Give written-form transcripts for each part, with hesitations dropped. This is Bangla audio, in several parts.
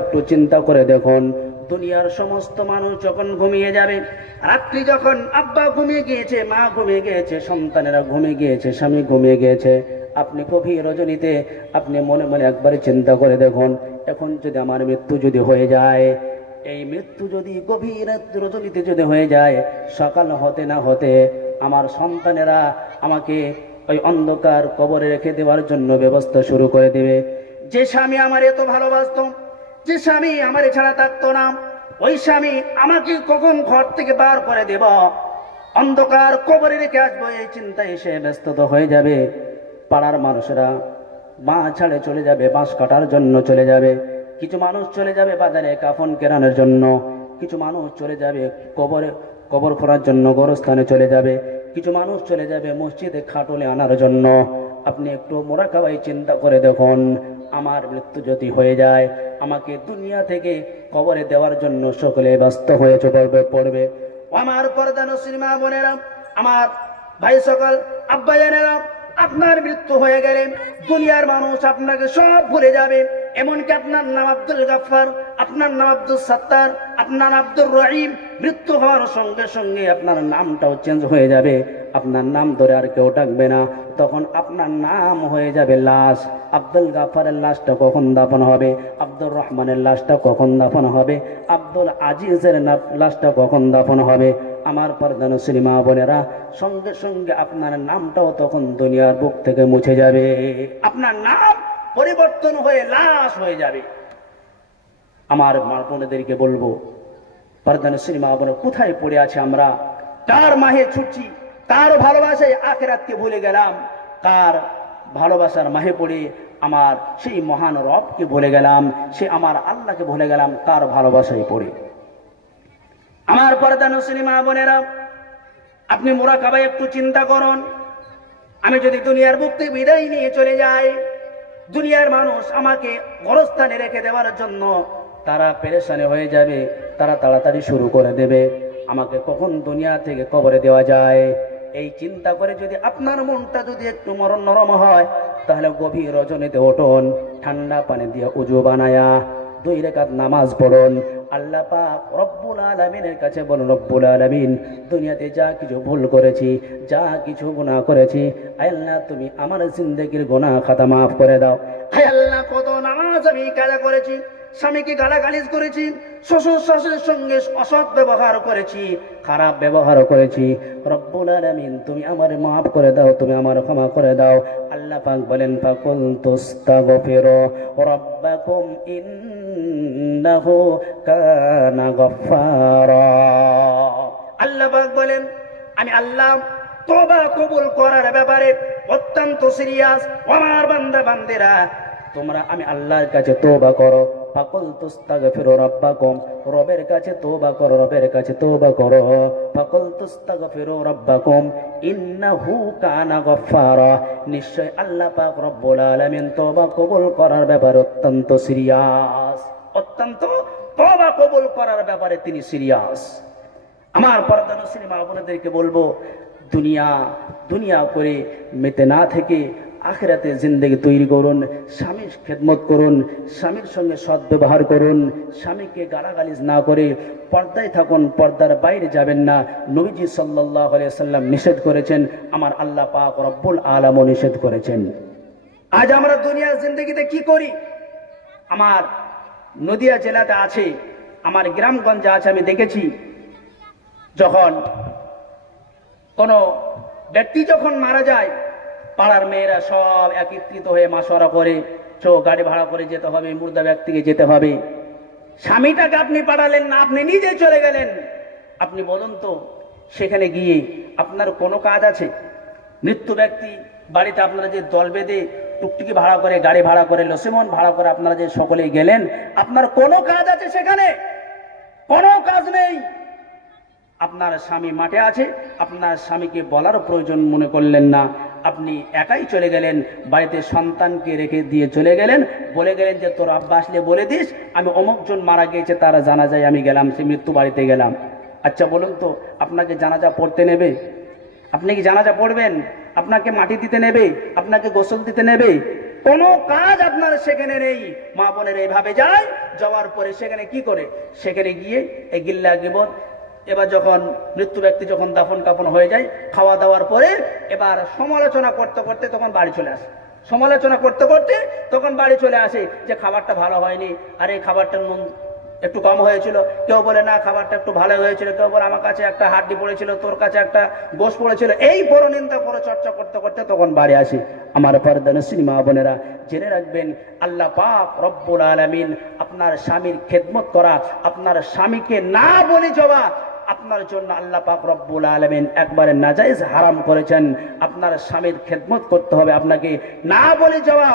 একটু চিন্তা করে দেখুন, দুনিয়ার সমস্ত মানুষ যখন ঘুমিয়ে যাবে, রাত্রি যখন আব্বা ঘুমিয়ে গিয়েছে, মা ঘুমিয়ে গিয়েছে, সন্তানেরা ঘুমিয়ে গিয়েছে, স্বামী ঘুমিয়ে গিয়েছে, আপনি গভীর রজনীতে আপনি মনে মনে একবারে চিন্তা করে দেখুন, এখন যদি আমার মৃত্যু যদি হয়ে যায়, এই মৃত্যু যদি গভীর রজনীতে যদি হয়ে যায়, সকাল হতে না হতে আমার সন্তানেরা আমাকে ওই অন্ধকার কবরে রেখে দেওয়ার জন্য ব্যবস্থা শুরু করে দেবে। যে স্বামী আমার এত ভালোবাসতো, যে স্বামী আমার ছাড়া থাকতো না, ওই স্বামী আমাকে কখন ঘর থেকে বার করে দেব, অন্ধকার কবরে রেখে আসবো, এই চিন্তায় সে ব্যস্ত হয়ে যাবে। পাড়ার মানুষেরা বাঁ ছাড়ে চলে যাবে, বাঁশ কাটার জন্য চলে যাবে। কিছু মানুষ চলে যাবে বাজারে কাফন কেনানোর জন্য, কিছু মানুষ চলে যাবে কবর খোঁড়ার জন্য গোরস্থানে চলে যাবে, কিছু মানুষ চলে যাবে মসজিদে খাটলে আনার জন্য। আপনি একটু মোরাকাবাই চিন্তা করে দেখুন, আমার মৃত্যু যদি হয়ে যায়, আমাকে দুনিয়া থেকে কবরে দেওয়ার জন্য সকলে ব্যস্ত হয়ে পড়বে। আমার পর্দানশীল মা বোনেরা, আমার ভাই সকল আব্বা জানেরা, আপনার মৃত্যু হয়ে গেলে দুনিয়ার মানুষ আপনাকে সব ভুলে যাবে। এমনকি আপনার নাম আব্দুল গাফফার, আপনার নাম আব্দুল সাত্তার, আপনার আব্দুর রহিম, মৃত্যু হওয়ার সঙ্গে সঙ্গে আপনার নামটাও চেঞ্জ হয়ে যাবে। আপনার নাম ধরে আর কেউ ডাকবে না, তখন আপনার নাম হয়ে যাবে লাশ। আব্দুল গাফফারের লাশটা কখন দাফন হবে, আব্দুর রহমানের লাশটা কখন দাফন হবে, আব্দুল আজিজের লাশটা কখন দাফন হবে। আমার পর্দানশীল মা বোনেরা, সঙ্গে সঙ্গে আপনার নামটাও তখন দুনিয়ার বুক থেকে মুছে যাবে, আপনার নাম পরিবর্তন হয়ে লাশ হয়ে যাবে। আমার মা বোনেদেরকে বলবো, পর্দানশীল মা বোনেরা, কোথায় পড়ে আছে আমরা? কার মাহে ছুটছি, কার ভালোবাসায় আখিরাতকে ভুলে গেলাম, কার ভালোবাসার মাহে পড়ে আমার সেই মহান রবকে ভুলে গেলাম, সে আমার আল্লাহকে ভুলে গেলাম, কার ভালোবাসায় পড়ে। আমার পর্দানশীল মা বোনেরা, আপনি মোরাকাবায় একটু চিন্তা করুন, আমি যদি দুনিয়ার বুক থেকে বিদায় নিয়ে চলে যাই, দুনিয়ার মানুষ আমাকে গোরস্থানে রেখে দেওয়ার জন্য তারা পেরেশানি হয়ে যাবে, তারা তাড়াতাড়ি শুরু করে দেবে আমাকে কখন দুনিয়া থেকে কবরে দেওয়া যায়। এই চিন্তা করে যদি আপনার মনটা যদি একটু নরম হয়, তাহলে গভীর রজনীতে উঠুন, ঠান্ডা পানি দিয়ে উজু বানায়া 2 রাকাত নামাজ পড়ুন, আল্লাহ পাক রব্বুল আলামিনের কাছে বলুন, রব্বুল আলামিন, দুনিয়াতে যা কিছু ভুল করেছি, যা কিছু গুনাহ করেছি, আয় আল্লাহ তুমি আমার জিন্দেগির গুনাহ খাতা মাফ করে দাও। আয় আল্লাহ, কত নামাজ আমি কাজা করেছি, স্বামীকে গালাগালিজ করেছি, শ্বশুর শাশুড়ির সঙ্গে অসৎ ব্যবহার করেছি, খারাপ ব্যবহার করেছি, রব্বুল আলামিন তুমি আমারে মাফ করে দাও, তুমি আমার ক্ষমা করে দাও। আল্লাহ পাক বলেন, ফাকুল তুস্তাগফিরু রাব্বাকুম ইন্নাহু কানা গফফারা। আল্লাহ পাক বলেন, আমি আল্লাহ তওবা কবুল করার ব্যাপারে অত্যন্ত সিরিয়াস। আমার বান্দা বান্দেরা, তোমরা আমি আল্লাহর কাছে তওবা করো, ফাকুল তুস্তাগফিরু রাব্বাকুম, রবের কাছে তওবা করো, রবের কাছে তওবা করো, ফাকুল তুস্তাগফিরু রাব্বাকুম ইন্নাহু কানা গফফারা, নিশ্চয় আল্লাহ পাক রব্বুল আলামিন তওবা কবুল করার ব্যাপারে অত্যন্ত সিরিয়াস, অত্যন্ত তওবা কবুল করার ব্যাপারে তিনি সিরিয়াস। আমার পর্দানশীল মা বোনেদেরকে বলবো, দুনিয়া করে মেতে না থেকে আখিরাতে জিন্দেগি তৈরি করুন, স্বামীর খেদমত করুন, স্বামীর সঙ্গে সৎ ব্যবহার করুন, স্বামীকে গালাগালিজ না করে পর্দায় থাকুন, পর্দার বাইরে যাবেন না। নবীজি সাল্লাল্লাহু আলাইহি সাল্লাম নিষেধ করেছেন, আমার আল্লাহ পাক রব্বুল আলামিন নিষেধ করেছেন। আজ আমরা দুনিয়ার জিন্দেগিতে কি করি? আমার নদিয়া জেলাতে আছে, আমার গ্রামগঞ্জে আছে, আমি দেখেছি, যখন কোনো ব্যক্তি যখন মারা যায়, পাড়ার মেয়েরা সব একত্রিত হয়ে মাসোয়ারা করে, গাড়ি ভাড়া করে যেতে হবে, মুর্দা ব্যক্তিকে যেতে হবে। স্বামীটাকে আপনি পাঠালেন না, আপনি নিজে চলে গেলেন। আপনি বলুন তো, সেখানে গিয়ে আপনার কোনো কাজ আছে? মৃত্যু ব্যক্তি বাড়িতে আপনারা যে দল বেঁধে টুকটুকি ভাড়া করে, গাড়ি ভাড়া করে, লসিমন ভাড়া করে আপনারা যে সকলেই গেলেন, আপনার কোনো কাজ আছে সেখানে? কোনো কাজ নেই। আপনার স্বামী মাঠে আছে, আপনার স্বামীকে বলার প্রয়োজন মনে করলেন না, আপনি একাই চলে গেলেন, বাড়িতে সন্তানকে রেখে দিয়ে চলে গেলেন, বলে গেলেন যে তোর আব্বা আসলে বলে দিস আমি অমুকজন মারা গিয়েছে, তারা জানাজায় আমি গেলাম, সে মৃত্যু বাড়িতে গেলাম। আচ্ছা বলুন তো, আপনাকে জানাজা পড়তে নেবে? আপনি কি জানাজা পড়বেন? আপনাকে মাটি দিতে নেবে? আপনাকে গোসল দিতে নেবে? কোনো কাজ আপনার সেখানে নেই। মা বোনের এইভাবে যায়, যাওয়ার পরে সেখানে কি করে, সেখানে গিয়ে এই গিল্লা গিবত, এবার যখন মৃত্যু ব্যক্তি যখন দাফন কাফন হয়ে যায়, খাওয়া দাওয়ার পরে এবার সমালোচনা করতে করতে তখন বাড়ি চলে আসে। সমালোচনা করতে করতে তখন বাড়ি চলে আসে যে খাবারটা ভালো হয়নি, আরে খাবারটার নুন একটু কম হয়েছিল, কেউ বলে না খাবারটা একটু ভালো হয়েছিল, কেউ বলে আমার কাছে একটা হাড্ডি পড়েছিল, তোর কাছে একটা গোশ পড়েছিল। এই বড় নিন্দা বড় চর্চা করতে করতে তখন বাড়ি আসি। আমার পর্দানশীল মা বোনেরা, জেনে রাখবেন আল্লাহ পাক রব্বুল আলামিন আপনার স্বামীর খেদমত করা, আপনার স্বামীকে না বলে যাওয়া আপনার জন্য আল্লাহ পাক রব্বুল আলামিন একবারে নাজায়েজ হারাম করেছেন। আপনার স্বামীর খেদমত করতে হবে, আপনাকে না বলে যাওয়া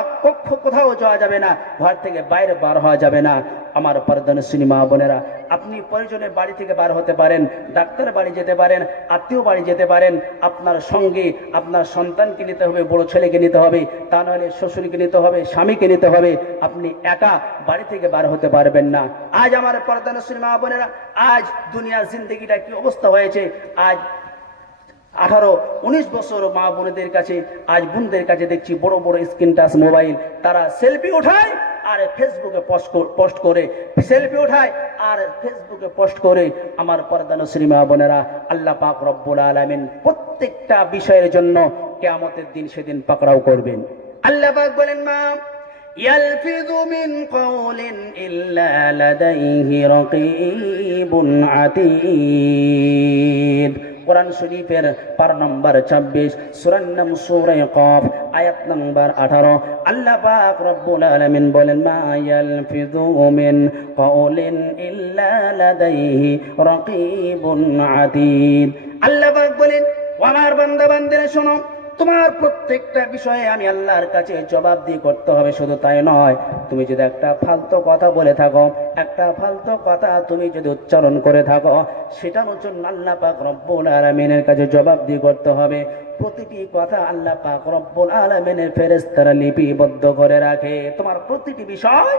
কোথাও যাওয়া যাবে না, ঘর থেকে বাইরে বার হওয়া যাবে না। আমার পর্দানশীল মা বোনেরা, আপনি প্রয়োজনে বাড়ি থেকে বার হতে পারেন, ডাক্তার বাড়ি যেতে পারেন, আত্মীয় বাড়ি যেতে পারেন, আপনার সঙ্গে আপনার সন্তানকে নিতে হবে, বড় ছেলেকে নিতে হবে, তা নাহলে শ্বশুরকে নিতে হবে, স্বামীকে নিতে হবে। আপনি একা বাড়ি থেকে বার হতে পারবেন না। আজ আমার পর্দানশীল মা বোনেরা, আজ দুনিয়ার জিন্দগিটা কি অবস্থা হয়েছে। আজ 18-19 বছর মা বোনদের কাছে, আজ বোনদের কাছে দেখছি বড় বড় স্ক্রিন টাচ মোবাইল, তারা সেলফি ওঠায় আর ফেসবুকে পোস্ট করে, সেলফি ওঠায় আর ফেসবুকে পোস্ট করে। আমার পর্দানশীল মা বোনেরা, আল্লাহ পাক রব্বুল আলামিন প্রত্যেকটা বিষয়ের জন্য কিয়ামতের দিন সেদিন পাকড়াও করবেন। আল্লাহ পাক বলেন, মা ইয়ালফিযু মিন কাওলিন ইল্লা লাদাইহি রাকীবুন আতীদ। কোরআন শরীফের পারা নম্বর 26, সূরার নাম সূরা কফ, আয়াত নম্বর 18। আল্লাহ পাক রব্বুল আলামিন বলেন, মা ইয়ালফিযু মিন কাওলিন ইল্লা লাদাইহি রাকীবুন আতীদ। আল্লাহ পাক বলেন, ও আমার বান্দা বান্দিরা শোনো, তোমার প্রত্যেকটা বিষয়ে আমি আল্লাহর কাছে জবাবদিহি করতে হবে। শুধু তাই নয়, তুমি যদি একটা ফালতু কথা বলে থাকো, একটা ফালতু কথা তুমি যদি উচ্চারণ করে থাকো, সেটার জন্য আল্লাহ পাক রব্বুল আলামিনের কাছে জবাবদিহি করতে হবে। প্রতিটি কথা আল্লাহ পাক রব্বুল আলামিনের ফেরেশতারা লিপিবদ্ধ করে রাখে। তোমার প্রতিটি বিষয়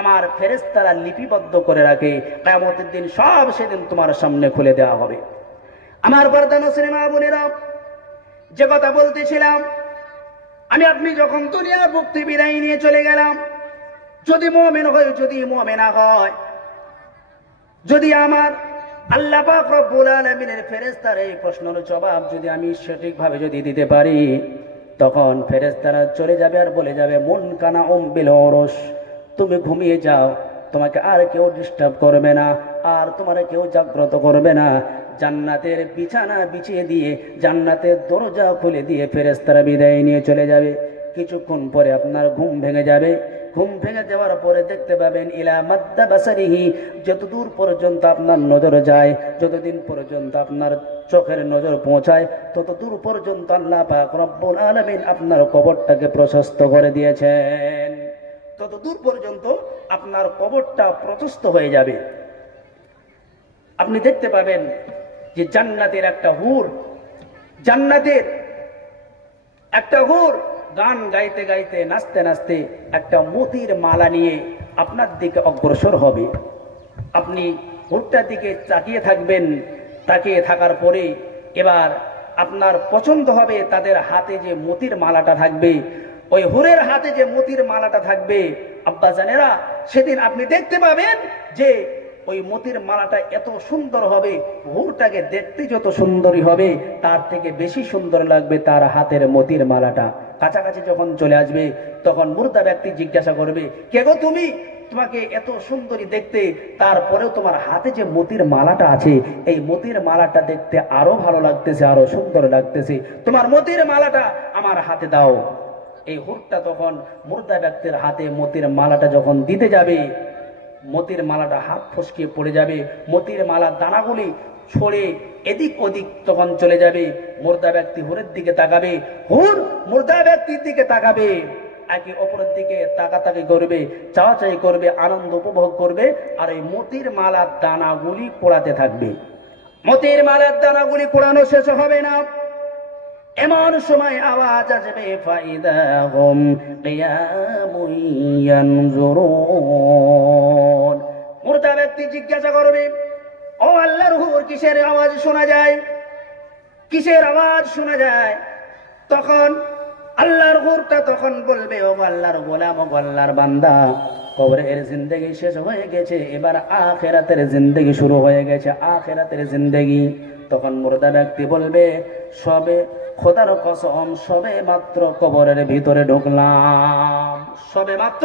আমার ফেরেশতারা লিপিবদ্ধ করে রাখে। কিয়ামতের দিন সব সেদিন তোমার সামনে খুলে দেওয়া হবে। আমার পর্দানশীল মা বোনেরা, যে কথা বলতেছিলাম, আমি আপনি যখন দুনিয়ার মুক্তি বিদায় নিয়ে চলে গেলাম, যদি মুমিন হয়, যদি মুমিনা হয়, যদি আমার আল্লাহ পাক রব্বুল আলামিনের ফেরেশতার এই প্রশ্নের জবাব যদি আমি সঠিকভাবে যদি দিতে পারি, তখন ফেরেশতারা চলে যাবে আর বলে যাবে, মন কানা বিল ওরস, তুমি ঘুমিয়ে যাও, তোমাকে আর কেউ ডিস্টার্ব করবে না, আর তোমার কেউ জাগ্রত করবে না। জান্নাতের বিছানা বিছিয়ে দিয়ে, জান্নাতের দরজা খুলে দিয়ে ফেরেশতারা বিদায় নিয়ে চলে যাবে। কিছুক্ষণ পরে আপনার ঘুম ভেঙে যাবে। ঘুম ভেঙে যাওয়ার পরে দেখতে পাবেন, ইলা মাদ্দা বাসারিহি, যতদূর পর্যন্ত আপনার নজর যায়, যতদিন পর্যন্ত আপনার চোখের নজর পৌঁছায়, ততদূর পর্যন্ত আল্লাহ পাক রব্বুল আলামিন আপনার কবরটাকে প্রশস্ত করে দিয়েছেন। ততদূর পর্যন্ত আপনার কবরটা প্রশস্ত হয়ে যাবে। আপনি দেখতে পাবেন যে জান্নাতের একটা হুর, জান্নাতের একটা হুর গান গাইতে গাইতে, নাচতে নাচতে একটা মতির মালা নিয়ে আপনার দিকে অগ্রসর হবে। আপনি হুরটার দিকে তাকিয়ে থাকবেন। তাকিয়ে থাকার পরে এবার আপনার পছন্দ হবে তাদের হাতে যে মতির মালাটা থাকবে, ওই হুরের হাতে যে মতির মালাটা থাকবে, আব্বা জানেরা, সেদিন আপনি দেখতে পাবেন যে ওই মতির মালাটা এত সুন্দর হবে, হুরটাকে দেখতে যত সুন্দরী হবে, তার থেকে বেশি সুন্দর লাগবে তার হাতের মতির মালাটা। কাছাকাছি যখন চলে আসবে, তখন মুর্দা ব্যক্তি জিজ্ঞাসা করবে, কে গো তুমি? তোমাকে এত সুন্দরী দেখতে, তারপরেও তোমার হাতে যে মতির মালাটা আছে, এই মতির মালাটা দেখতে আরো ভালো লাগতেছে, আরো সুন্দর লাগতেছে, তোমার মতির মালাটা আমার হাতে দাও। এই হুরটা তখন মুর্দা ব্যক্তির হাতে মতির মালাটা যখন দিতে যাবে, মতির মালাটা হাত ফসকে পড়ে যাবে, মতির মালার দানাগুলি ছড়ে এদিক ওদিক তখন চলে যাবে। মুর্দা ব্যক্তি হুরের দিকে তাকাবে, হুর মুর্দা ব্যক্তির দিকে তাকাবে, একে অপরের দিকে তাকাতাকি করবে, চাওয়াচাই করবে, আনন্দ উপভোগ করবে, আর এই মতির মালার দানাগুলি পোড়াতে থাকবে। মতির মালার দানাগুলি পোড়ানো শেষ হবে না, এমন সময় আওয়াজ আসবে, ফাইদাহুম কিয়ামুন ইয়ানজুরুন। মুর্দা ব্যক্তি জিজ্ঞাসা করবে, ও আল্লাহর হুর, কিসের আওয়াজ শোনা যায়? কিসের আওয়াজ শোনা যায়? তখন আল্লাহর হুরটা তখন বলবে, ও আল্লাহর গোলাম, ও আল্লাহর বান্দা, কবরের জিন্দেগি শেষ হয়ে গেছে, এবার আখিরাতের জিন্দেগি শুরু হয়ে গেছে, আখিরাতের জিন্দেগি। তখন মুর্দা ব্যক্তি বলবে, সবে খোদার কসম, সবে মাত্র কবরের ভিতরে ঢুকলাম, সবে মাত্র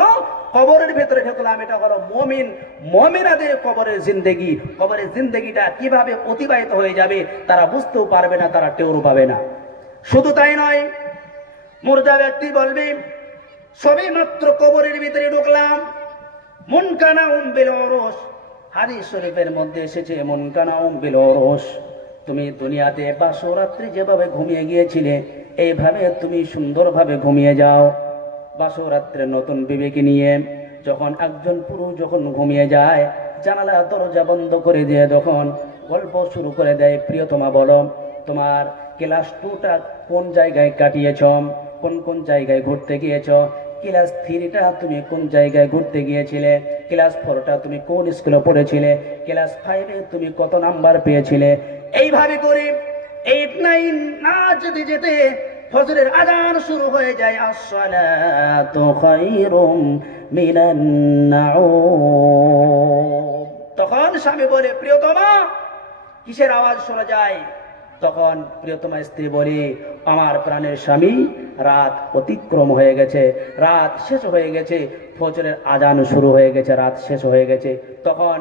কবরের ভিতরে ঢুকলাম। এটা হলো মুমিন, মুমিনাদের কবরের জিন্দেগি। কবরের জিন্দেগিটা কিভাবে অতিবাহিত হয়ে যাবে তারা বুঝতেও পারবে না, তারা টেরও পাবে না। শুধু তাই নয়, মুর্দা ব্যক্তি বলবে, সবে মাত্র কবরের ভিতরে ঢুকলাম, মুনকানাউম বিল উরুস, হাদিস শরীফের মধ্যে এসেছে মুনকানাউম বিল উরুস, তুমি দুনিয়াতে বাসরাত্রি যেভাবে ঘুমিয়ে গিয়েছিলে এইভাবে তুমি সুন্দরভাবে ঘুমিয়ে যাও। বাসরাত্রে নতুন বিবেকে নিয়ে যখন একজন পুরুষ যখন ঘুমিয়ে যায়, জানালা দরজা বন্ধ করে দিয়ে যখন গল্প শুরু করে দেয়, প্রিয়তমা বলো তোমার ক্লাস 2টা কোন জায়গায় কাটিয়েছ, কোন কোন জায়গায় ঘুরতে গিয়েছ, ক্লাস 3টা তুমি কোন জায়গায় ঘুরতে গিয়েছিলে, ক্লাস 4টা তুমি কোন স্কুলে পড়েছিলে, ক্লাস 5-এ তুমি কত নাম্বার পেয়েছিলে। এইভাবে করে 8, 9 না যেতে যেতে ফজরের আযান শুরু হয়ে যায়, আসসালাতু খায়রুম মিনান নাউম। তখন স্বামী বলে, প্রিয়তমা কিসের আওয়াজ শোনা যায়? তখন প্রিয়তমা স্ত্রী বলে, আমার প্রাণের স্বামী, রাত অতিক্রম হয়ে গেছে, রাত শেষ হয়ে গেছে, ফজরের আযান শুরু হয়ে গেছে, রাত শেষ হয়ে গেছে। তখন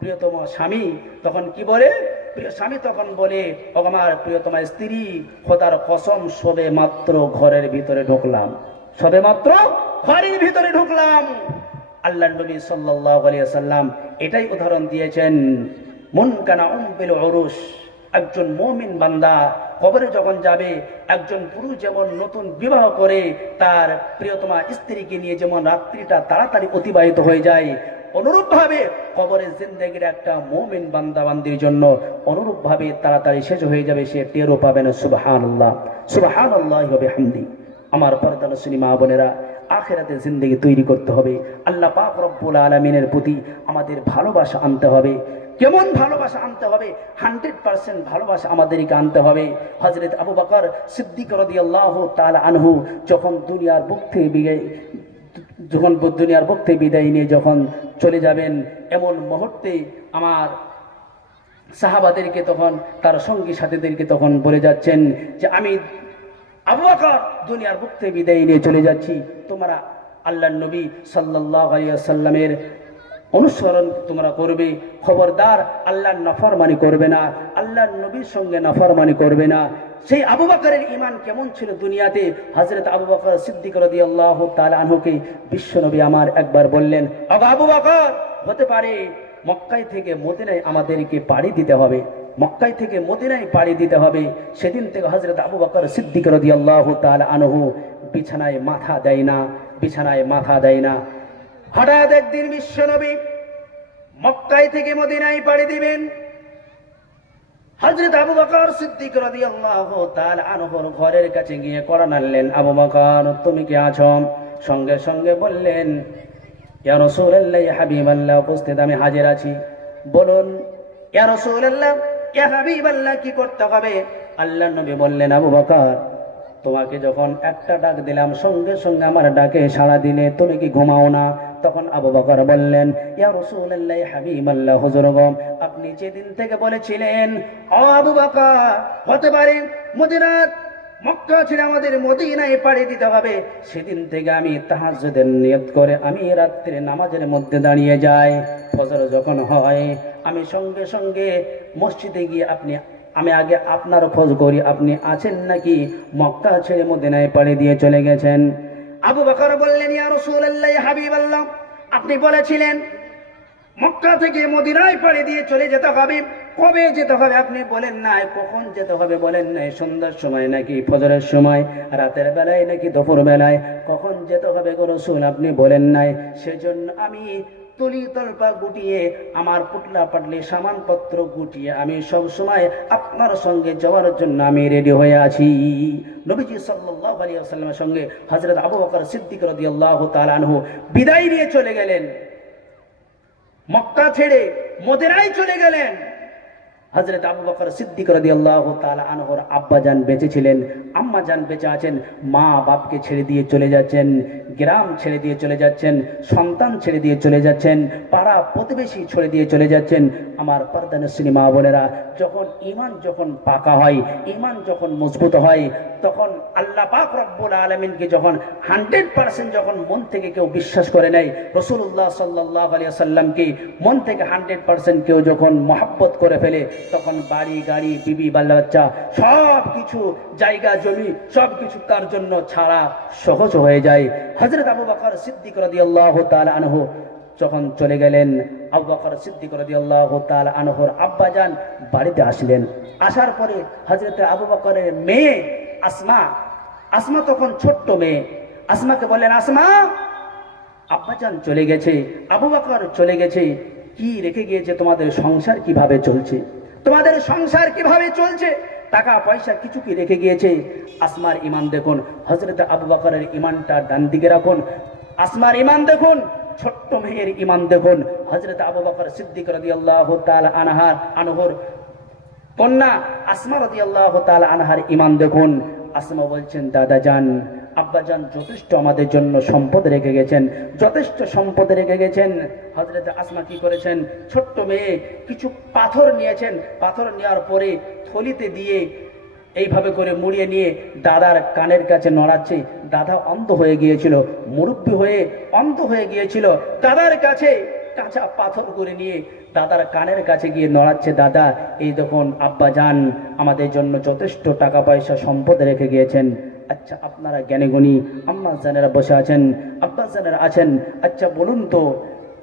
প্রিয়তমা স্বামী তখন কি বলে? প্রিয় স্বামী তখন বলে, ও আমার প্রিয়তমা স্ত্রী, খোদার কসম, সবে মাত্র ঘরের ভিতরে ঢুকলাম, সবে মাত্র ঘরের ভিতরে ঢুকলাম। আল্লাহর নবী সাল্লাল্লাহু আলাইহি ওয়াসাল্লাম এটাই উদাহরণ দিয়েছেন, মুনকানাউম বিল উরুস, একজন মুমিন বান্দা কবরে যখন যাবে, একজন পুরুষ যেমন নতুন বিবাহ করে তার প্রিয়তমা স্ত্রীকে নিয়ে যেমন রাত্রিটা তাড়াতাড়ি অতিবাহিত হয়ে যায়, অনুরূপভাবে কবরের জিন্দেগির একটা মুমিন বান্দা বান্দির জন্য অনুরূপভাবে তাড়াতাড়ি শেষ হয়ে যাবে, সে টেরও পাবে না। সুবহানাল্লাহ, সুবহানাল্লাহি ওয়া বিহামদিহি। আমার পর্দানশীলী মা বোনেরা, আখিরাতের জিন্দেগি তৈরি করতে হবে। আল্লাহ পাক রব্বুল আলামিনের প্রতি আমাদের ভালোবাসা আনতে হবে। কেমন ভালোবাসা আনতে হবে? 100% ভালোবাসা আমাদেরকে আনতে হবে। হযরত আবু বকর সিদ্দিক রাদিয়াল্লাহু তাআলা আনহু যখন দুনিয়ার বুক থেকে বিদায় নিয়ে যখন চলে যাবেন, এমন মুহূর্তে আমার সাহাবাদেরকে তখন তার সঙ্গী সাথীদেরকে তখন বলে যাচ্ছেন যে, আমি আবু বকর দুনিয়ার বুক থেকে বিদায় নিয়ে চলে যাচ্ছি, তোমরা আল্লাহর নবী সাল্লাল্লাহু আলাইহি ওয়াসাল্লামের অনুসরণ তোমরা করবে, খবরদার আল্লাহর নাফরমানি করবে না, আল্লাহর নবীর সঙ্গে নাফরমানি করবে না। সেই আবু বকরের ঈমান কেমন ছিল দুনিয়াতে? হযরত আবু বকর সিদ্দিক রাদিয়াল্লাহু তাআলা আনহুকে বিশ্বনবী আমার একবার বললেন, আবু বকর, হতে পারে মক্কায় থেকে মদিনায় আমাদেরকে পাড়ি দিতে হবে, মক্কায় থেকে মদিনায় পাড়ি দিতে হবে। সেদিন থেকে হযরত আবু বকর সিদ্দিক রাদিয়াল্লাহু তাআলা আনহু বিছানায় মাথা দেয় না, বিছানায় মাথা দেয় না। হঠাৎ একদিন বিশ্বনবী মক্কায় থেকে মদিনায় পাড়ি দিবেন। হযরত আবু বকর সিদ্দিক রাদিয়াল্লাহু তাআলা আনহুর ঘরের কাছে গিয়ে কড়া নাড়লেন, আবু বকর তুমি কি আছো? সঙ্গে সঙ্গে বললেন, ইয়া রাসূলুল্লাহ, ইয়া হাবিবাল্লাহ, উপস্থিত আমি হাজির আছি, বলুন। ইয়া রাসূলুল্লাহ, ইয়া হাবিবাল্লাহ, কি করতে হবে? আল্লাহর নবী বললেন, আবু বকর, তোমাকে যখন একটা ডাক দিলাম সঙ্গে সঙ্গে আমার ডাকে সাড়া দিলে, তুমি কি ঘুমাও না? তখন আবু বকর বললেন, ইয়া রাসূলুল্লাহ, হাবিবাল্লাহ, হুজুর গো, আপনি যেদিন থেকে বলেছিলেন, ও আবু বকর, হতে পারে মক্কা ছেড়ে আমাদের মদিনায় পাড়ি দিতে হবে, সেদিন থেকে আমি তাহাজ্জুদের নিয়ত করে আমি রাত্রে নামাজের মধ্যে দাঁড়িয়ে যাই। ফজর যখন হয় আমি সঙ্গে সঙ্গে মসজিদে গিয়ে আমি আগে আপনার খোঁজ করি, আপনি আছেন নাকি? মক্কা ছেড়ে মদিনায় পাড়ি দিয়ে চলে গেছেন। আবু বকর বললেন, ইয়া রাসূলুল্লাহ, ইয়া হাবিবাল্লাহ, আপনি বলেছিলেন মক্কা থেকে মদিনায় পাড়ি দিয়ে চলে যেতে হবে, কবে যেতে হবে আপনি বলেন নাই, কখন যেতে হবে বলেন নাই, সন্ধ্যার সময় নাকি ফজরের সময়, রাতের বেলায় নাকি দুপুর বেলায়, কখন যেতে হবে গো রাসূল আপনি বলেন নাই। সেজন্য আমি তুলি তলপা গুটিয়ে, আমার পুটলা পাটলি সামানপত্র গুটিয়ে আমি সব সময় আপনার সঙ্গে যাওয়ার জন্য আমি রেডি হয়ে আছি। নবীজি সাল্লাল্লাহু আলাইহি ওয়াসাল্লামের সঙ্গে হযরত আবু বকর সিদ্দিক রাদিয়াল্লাহু তাআলা আনহু বিদায় নিয়ে চলে গেলেন, মক্কা ছেড়ে মদিনায় চলে গেলেন। হযরত আবু বকর সিদ্দিক রাদিয়াল্লাহু তাআলা আনহুর আব্বা জান বেঁচে ছিলেন, আম্মা জান বেঁচে আছেন, মা বাপকে ছেড়ে দিয়ে চলে যাচ্ছেন, গ্রাম ছেড়ে দিয়ে চলে যাচ্ছেন, সন্তান ছেড়ে দিয়ে চলে যাচ্ছেন, পাড়া প্রতিবেশী ছেড়ে দিয়ে চলে যাচ্ছেন। আমার পর্দানশীল মা বোনেরা, যখন ঈমান যখন পাকা হয়, ঈমান যখন মজবুত হয়, তখন আল্লাহ পাক রব্বুল আলামিনকে যখন 100% যখন মন থেকে কেউ বিশ্বাস করে নেয়, রাসূলুল্লাহ সাল্লাল্লাহু আলাইহি ওয়াসাল্লামকে মন থেকে 100% কেউ যখন মহব্বত করে ফেলে, তখন বাড়ি গাড়ি বিবি বাচ্চা সব কিছু, জায়গা জমি সব কিছু তার জন্য ছাড়া সহজ হয়ে যায়। হযরত আবু বকর সিদ্দিক রাদিয়াল্লাহু তাআলা আনহু যখন চলে গেলেন, আবু বকর সিদ্দিক রাদিয়াল্লাহু তাআলা আনহুর আব্বা জান বাড়িতে আসলেন। আসার পরে হযরত আবু বকরের মেয়ে আসমা, আসমা তখন ছোট্ট মেয়ে, আসমাকে বললেন, আসমা আব্বা জান চলে গেছে, আবু বকর চলে গেছে, কি রেখে গিয়েছে? তোমাদের সংসার কিভাবে চলছে? তোমাদের সংসার কিভাবে চলছে? টাকা পয়সা কিছু কি রেখে গিয়েছে? আসমার ঈমান দেখুন, হযরত আবু বকরের ঈমানটা ডান দিকে রাখুন, আসমার ঈমান দেখুন, ছোট্ট মেয়ের ঈমান দেখুন। হযরত আবু বকর সিদ্দিক রাদিয়াল্লাহু তাআলা আনহুর কন্যা আসমা রাদিয়াল্লাহু তাআলা আনহার ঈমান দেখুন। আসমা বলছেন, দাদা জান, আব্বা জান যথেষ্ট আমাদের জন্য সম্পদ রেখে গেছেন, যথেষ্ট সম্পদ রেখে গেছেন। হযরত আসমা কি করেছেন? ছোট্ট মেয়ে কিছু পাথর নিয়েছেন, পাথর নেওয়ার পরে থলিতে দিয়ে এইভাবে করে মুড়িয়ে নিয়ে দাদার কানের কাছে নড়াচ্ছে। দাদা অন্ধ হয়ে গিয়েছিল, মুরব্বী হয়ে অন্ধ হয়ে গিয়েছিল, দাদার কাছে কাঁচা পাথর করে নিয়ে দাদার কানের কাছে গিয়ে নড়াচ্ছে, দাদা এই দেখুন আব্বা জান আমাদের জন্য যথেষ্ট টাকা পয়সা সম্পদ রেখে গিয়েছেন। আচ্ছা আপনারা জ্ঞানী গুণী আম্মা জানেরা বসে আছেন, আব্বা জানেরা আছেন, আচ্ছা বলুন তো,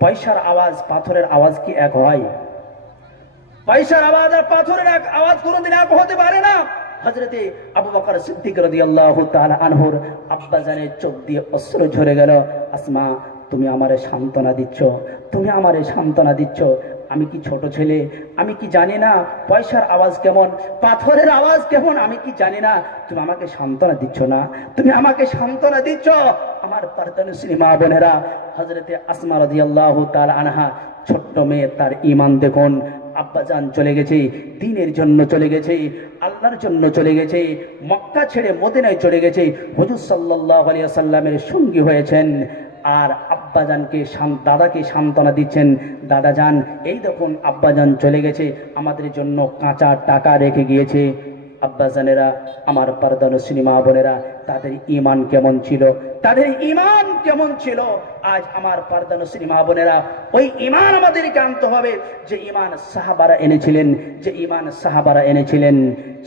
পয়সার আওয়াজ পাথরের আওয়াজ কি এক হয়? পয়সার আওয়াজ আর পাথরের আওয়াজ কোনোদিন এক হতে পারে না। হযরতে আবু বকর সিদ্দিক রাদিয়াল্লাহু তাআলা আনহুর আব্বা জানের চোখ দিয়ে অশ্রু ঝরে গেল। আসমা তুমি আমারে সান্ত্বনা দিচ্ছ, তুমি আমারে সান্ত্বনা দিচ্ছ, আমি কি ছোট ছেলে? আমি কি জানি না পয়সার আওয়াজ কেমন, পাথরের আওয়াজ কেমন? আমি কি জানি না? তুমি আমাকে সান্ত্বনা দিচ্ছ না, তুমি আমাকে সান্ত্বনা দিচ্ছ। আমার পর্দানশীল মা বোনেরা, হযরতে আসমা রাদিয়াল্লাহু তাআলা আনহা ছোট্ট মেয়ে, তার ঈমান দেখুন। আব্বা জান চলে গেছে, দ্বীনের জন্য চলে গেছে, আল্লাহর জন্য চলে গেছে, মক্কা ছেড়ে মদিনায় চলে গেছে, হুজুর সাল্লাল্লাহু আলাইহি ওয়াসাল্লামের সঙ্গী হয়েছেন। আর আব্বাজানকে দাদাকে সান্ত্বনা দিচ্ছেন, দাদা যান এই দেখুন আব্বাজান চলে গেছে, আমাদের জন্য কাঁচা টাকা রেখে গিয়েছে। আব্বাজানেরা, আমার পর্দানশীল মা বোনেরা, তাদের ঈমান কেমন ছিল, তাদের ঈমান কেমন ছিল? আজ আমার পর্দানশীল মা বোনেরা, ওই ঈমান আমাদেরকে আনতে হবে যে ঈমান সাহাবারা এনেছিলেন, যে ঈমান সাহাবারা এনেছিলেন।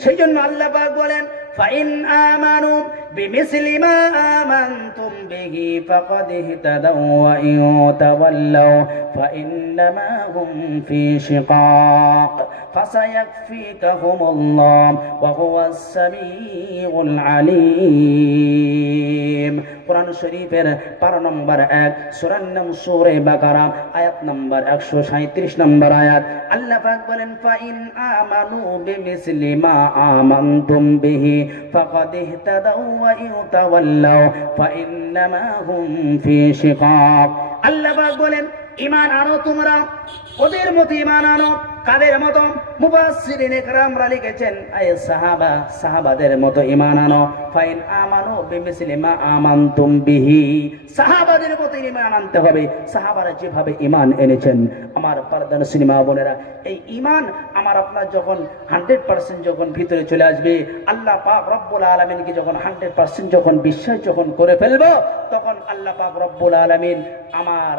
সেই জন্য আল্লাহ পাক বলেন, فَإِنْ آمَنُوا بِمِثْلِ مَا آمَنْتُمْ بِهِ فَقَدِ اهْتَدَوْا وَإِنْ تَوَلَّوْا فَإِنَّمَا هُمْ فِي شِقَاقٍ فَسَيَكْفِيكَهُمُ اللَّهُ وَهُوَ السَّمِيعُ الْعَلِيمُ। কোরআন শরীফের পারা নম্বর 1 সূরার নাম সূরা বাকারা, আয়াত নম্বর 137 নম্বর আয়াত। আল্লাহ পাক বলেন, ফাইন আমানু বিমিসলি মা আমানতুম বিহি ফাকাদ ইহতাদাউ ওয়া ইউতাওয়াল্লাউ ফাইন্নামা হুম ফি শিকাক। আল্লাহ পাক বলেন, ঈমান আনো তোমরা, ওদের মতো ঈমান আনো। কাদের মতো? মুফাসসিরিনে কেরামরা লিখেছেন, আয় সাহাবা, সাহাবাদের মতো ঈমান আনো। ফাইন আমানু বিমিসলি মা আমানতুম বিহি, সাহাবাদের মতো ঈমান আনতে হবে, সাহাবারা যেভাবে ঈমান এনেছেন। আমার পর্দানশীল মা বোনেরা, এই ঈমান আমার আপনার যখন 100% যখন ভিতরে চলে আসবে, আল্লাহ পাক রব্বুল আলামিনকে যখন 100% যখন বিশ্বাস যখন করে ফেলবো, তখন আল্লাহ পাক রব্বুল আলামিন আমার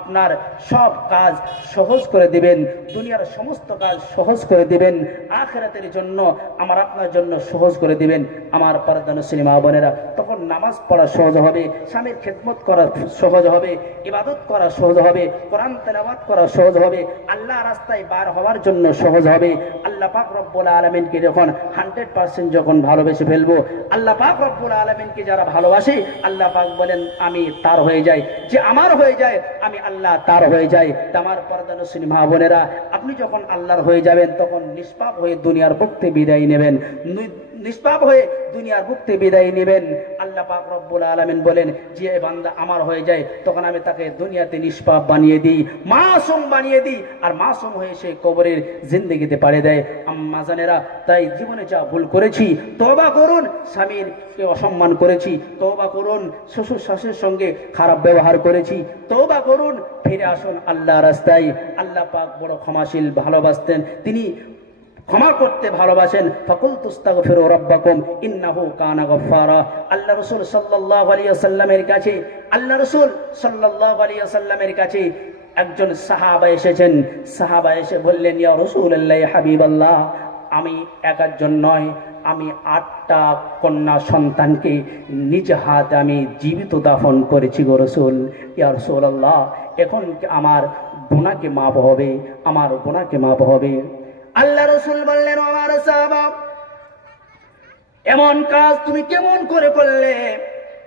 আপনার সব কাজ সহজ করে দিবেন, দুনিয়ার সমস্ত কাজ সহজ করে দিবেন, আখিরাতের জন্য আমার আপনার জন্য সহজ করে দিবেন। আমার পর্দানশীল মা বোনেরা, তখন নামাজ পড়া সহজ হবে, স্বামীর খেদমত করা সহজ হবে, ইবাদত করা সহজ হবে, কোরআন তেলাওয়াত করা সহজ হবে, আল্লাহ রাস্তায় বার হওয়ার জন্য সহজ হবে। আল্লাহ পাক রব্বুল আলামিনকে যখন 100% যখন ভালোবেসে ফেলবো, আল্লাহ পাক রব্বুল আলামিনকে যারা ভালোবাসে, আল্লাহ পাক বলেন আমি তার হয়ে যাই, যে আমার হয়ে যায় আমি আল্লাহ তার হয়ে যায়। আমার পর্দানশীল মা বোনেরা, আপনি যখন আল্লাহর হয়ে যাবেন, তখন নিষ্পাপ হয়ে দুনিয়ার বুক থেকে বিদায় নেবেন, নিষ্পাপ হয়ে দুনিয়ার মুক্তি বিদায় নেবেন। আল্লাহ পাক রব্বুল আলামিন বলেন, যে বান্দা আমার হয়ে যায় তখন আমি তাকে দুনিয়াতে নিষ্পাপ বানিয়ে দিই, মাসুম বানিয়ে দিই, আর মাসুম হয়ে সে কবরের জিন্দেগিতে পাড়ি দেয়। আম্মা জানেরা, তাই জীবনে যা ভুল করেছি তওবা করুন। স্বামীরকে অসম্মান করেছি, তওবা করুন। শ্বশুর শাশুড়ির সঙ্গে খারাপ ব্যবহার করেছি, তওবা করুন। ফিরে আসুন আল্লাহর রাস্তায়। আল্লাহ পাক বড় ক্ষমাশীল, ভালোবাসতেন, তিনি ক্ষমা করতে ভালোবাসেন। ফাকুল তুস্তাগফিরু রাব্বাকুম ইন্নাহু কানা গফফারা। আল্লাহ রাসূল সাল্লাল্লাহু আলাইহি ওয়াসাল্লামের কাছে একজন সাহাবা এসেছেন। সাহাবা এসে বললেন, ইয়া রাসূলুল্লাহ, হাবিবাল্লাহ, আমি একজন নয়, আমি 8টা কন্যা সন্তানকে নিজ হাতে আমি জীবিত দাফন করেছি গো রাসূল। ইয়া রাসূলুল্লাহ, এখন আমার গুনাহকে মাফ হবে, আমার গুনাহকে মাফ হবে। আল্লাহ রাসূল বললেন, আমার সাহাবা, এমন কাজ তুমি কেমন করে করলে?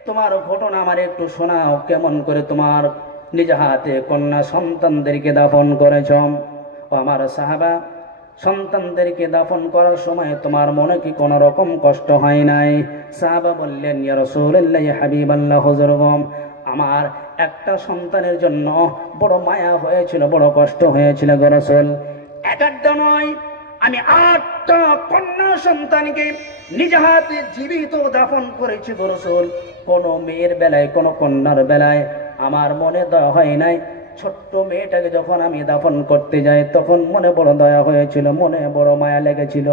তোমার ঘটনা আমার একটু শোনাও, কেমন করে তোমার নিজ হাতে কন্যা সন্তানদেরকে দাফন করেছ? ও আমার সাহাবা, সন্তানদেরকে দাফন করার সময় তোমার মনে কি কোনো রকম কষ্ট হয় নাই? সাহাবা বললেন, ইয়া রাসূলুল্লাহ, হাবিবাল্লাহ, হুজুর, আমার একটা সন্তানের জন্য বড় মায়া হয়েছিল, বড় কষ্ট হয়েছিল গো রাসূল। একটা নয়, আমি 8টা কন্যা সন্তানকে নিজ হাতে জীবিত দাফন করেছি গো রাসূল। কোনো মেয়ের বেলায়, কোনো কন্যার বেলায় আমার মনে দয়া হয় নাই। ছোট্ট মেয়েটাকে যখন আমি দাফন করতে যাই তখন মনে বড় দয়া হয়েছিল, মনে বড় মায়া লেগেছিল।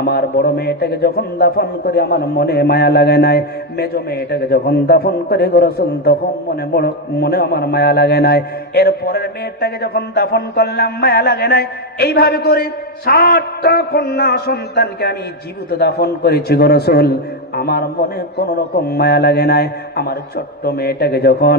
আমার বড় মেয়েটাকে যখন দাফন করে আমার মনে মায়া লাগে নাই। মেজো মেয়েটাকে যখন দাফন করে গো রাসূল তখন মনে আমার মায়া লাগে নাই। এরপরের মেয়েটাকে যখন দাফন করলাম মায়া লাগে নাই। এইভাবে করে 7টা কন্যা সন্তানকে আমি জীবিত দাফন করেছি গো রাসূল। আমার মনে কোন রকম মায়া লাগে নাই। আমার ছোট্ট মেয়েটাকে যখন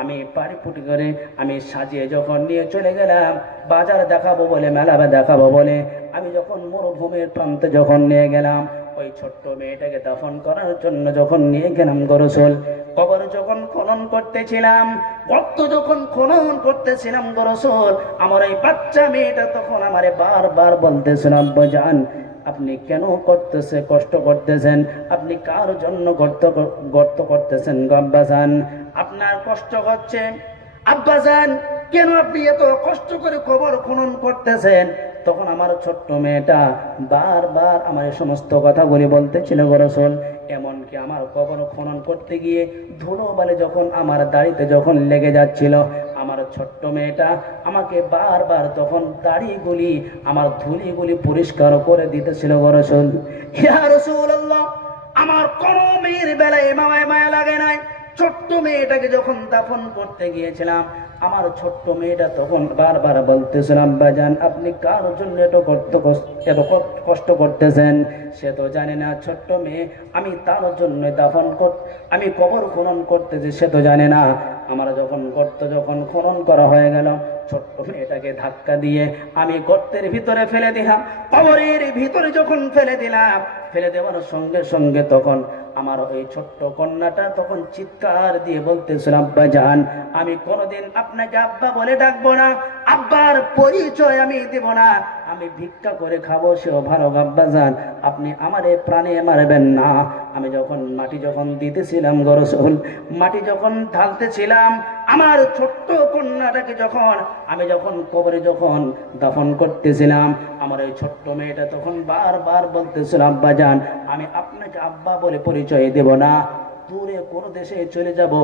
আমি পাড়িপুটি করে আমি সাজিয়ে যখন নিয়ে চলে গেলাম বাজার দেখাবো বলে, মেলা দেখাবো বলে, আমি যখন মরুভূমির প্রান্তে যখন নিয়ে গেলাম, ওই ছোট্ট মেয়েটাকে দাফন করার জন্য যখন নিয়ে গেলাম গো রাসূল, কবর যখন খনন করতেছিলাম, গর্ত যখন খনন করতেছিলাম গো রাসূল, আমার এই বাচ্চা মেয়েটা তখন আমারে বারবার বলতেছিল, আব্বাজান, আপনি কেন কষ্ট করতেছেন? আপনি কার জন্য গর্ত করতেছেন গো আব্বাজান? আপনার কষ্ট হচ্ছে আব্বাজান, কেন আপনি এত কষ্ট করে কবর খনন করতেছেন? তখন আমার ছোট্ট মেয়েটা বারবার আমার এই সমস্ত কথাগুলি বলতেছিল গো রাসূল। এমনকি আমার কবর খনন করতে গিয়ে ধুলো বালি যখন আমার দাড়িতে যখন লেগে যাচ্ছিল, আমার ছোট্ট মেয়েটা আমাকে বারবার তখন দাড়িগুলি, আমার ধুলিগুলি পরিষ্কার করে দিতেছিল গো রাসূল। ইয়া রাসূলুল্লাহ, আমার কোনো মেয়ের বেলায় মায়া লাগে নাই। ছোট্ট মেয়েটাকে যখন দাফন করতে গিয়েছিলাম, আমার ছোট্ট মেয়েটা তখন বারবার বলতেছিল, আব্বাজান, আপনি কার জন্য এত কষ্ট করতেছেন? সে তো জানে না ছোট্ট মেয়ে, আমি তার জন্য আমি কবর খনন করতেছি, সে তো জানে না। আমার যখন গর্ত যখন খনন করা হয়ে গেল, ছোট্ট মেয়েটাকে ধাক্কা দিয়ে আমি গর্তের ভিতরে ফেলে দিলাম। কবরের ভিতরে যখন ফেলে দিলাম, ফেলে দেওয়ার সঙ্গে সঙ্গে তখন আমার ওই ছোট্ট কন্যাটা তখন চিৎকার দিয়ে বলতেছিল, আব্বাজান, আমি কোনোদিন আপনাকে আব্বা বলে ডাকবো না, আব্বার পরিচয় আমি দেব না, আমি ভিক্ষা করে খাবো, সেও ভালো আব্বাজান, আপনি আমারে প্রাণে মারবেন না। আমি যখন মাটি যখন দিতেছিলাম গো রাসূল, মাটি যখন ঢালতেছিলাম, আমার ছোট্ট কন্যাটাকে আমি যখন কবরে যখন দাফন করতেছিলাম, আমার এই ছোট্ট মেয়েটা তখন বারবার বলতেছিল, আব্বাজান, আমি আপনাকে আব্বা বলে পরিচয় দেব না, দূরে কোনো দেশে চলে যাব,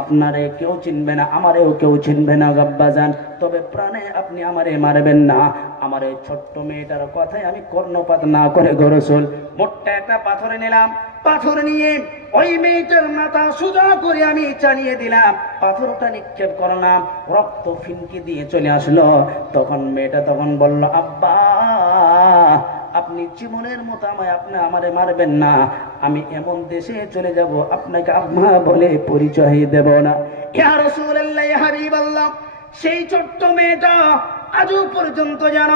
আপনারে কেউ চিনবে না, আমারেও কেউ চিনবে না আব্বাজান, তবে প্রাণে আপনি আমারে মারবেন না। আমার এই ছোট্ট মেয়েটার কথায় আমি কর্ণপাত না করে গো রাসূল মোটটা একটা পাথর নিলাম। পাথর নিয়ে ওই মেয়েটার মাথা সোজা করে আমি চালিয়ে দিলাম। পাথরটা নিক্ষেপ করলাম, রক্ত ফিনকি দিয়ে চলে আসলো। তখন মেয়েটা তখন বলল, আব্বা, আপনি জীবনের মতো আমারে মারবেন না, আমি এমন দেশে চলে যাব আপনাকে আম্মা বলে পরিচয় দেব না। ইয়া রাসূলুল্লাহ, ইয়া হাবিবাল্লাহ, সেই ছোট্ট মেয়েটা আজও পর্যন্ত যেন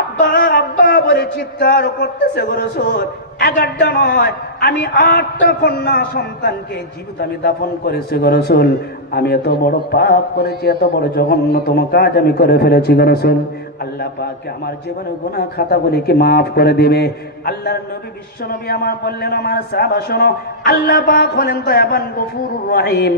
আব্বা আব্বা বলে চিৎকার করতেছে গো রাসূল। 11টা নয়, আমি 8টা কন্যা সন্তানকে জীবিত আমি দাফন করেছি গো রাসূল। আমি এত বড় পাপ করেছি, এত বড় জঘন্যতম কাজ আমি করে ফেলেছি গো রাসূল। আল্লাহ পাক আমার জীবনের গুনাহ খাতাগুলিকে মাফ করে দিবে। আল্লাহর নবী বিশ্ব নবী আমার বললেন, আমার সাহাবা শোনো, আল্লাহ পাক হলেন দয়াবান গফুরুর রহিম।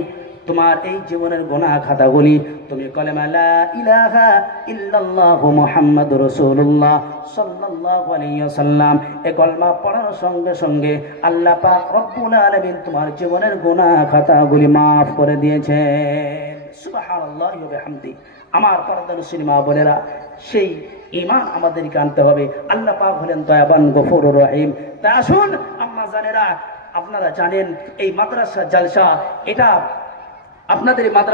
তোমার এই জীবনের গুনাহ খাতাগুলি তুমি কলেমা লা ইলাহা ইল্লাল্লাহু মুহাম্মাদুর রাসূলুল্লাহ সাল্লাল্লাহু আলাইহি ওয়াসাল্লাম এই কলমা পড়ার সঙ্গে সঙ্গে আল্লাহ পাক রব্বুল আলামিন তোমার জীবনের গুনাহ খাতাগুলি মাফ করে দিয়েছেন। সুবহানাল্লাহি ওয়া বিহামদি। আমার পর্দার সিনেমা বোনেরা, সেই ঈমান আমাদেরকে আনতে হবে। আল্লাহ পাক হলেন দয়াবান গফুরুর রহিম। তা আসুন আম্মা জানেরা, আপনারা জানেন এই মাদ্রাসা জালসা, এটা আপনাদের মাদ্রাসা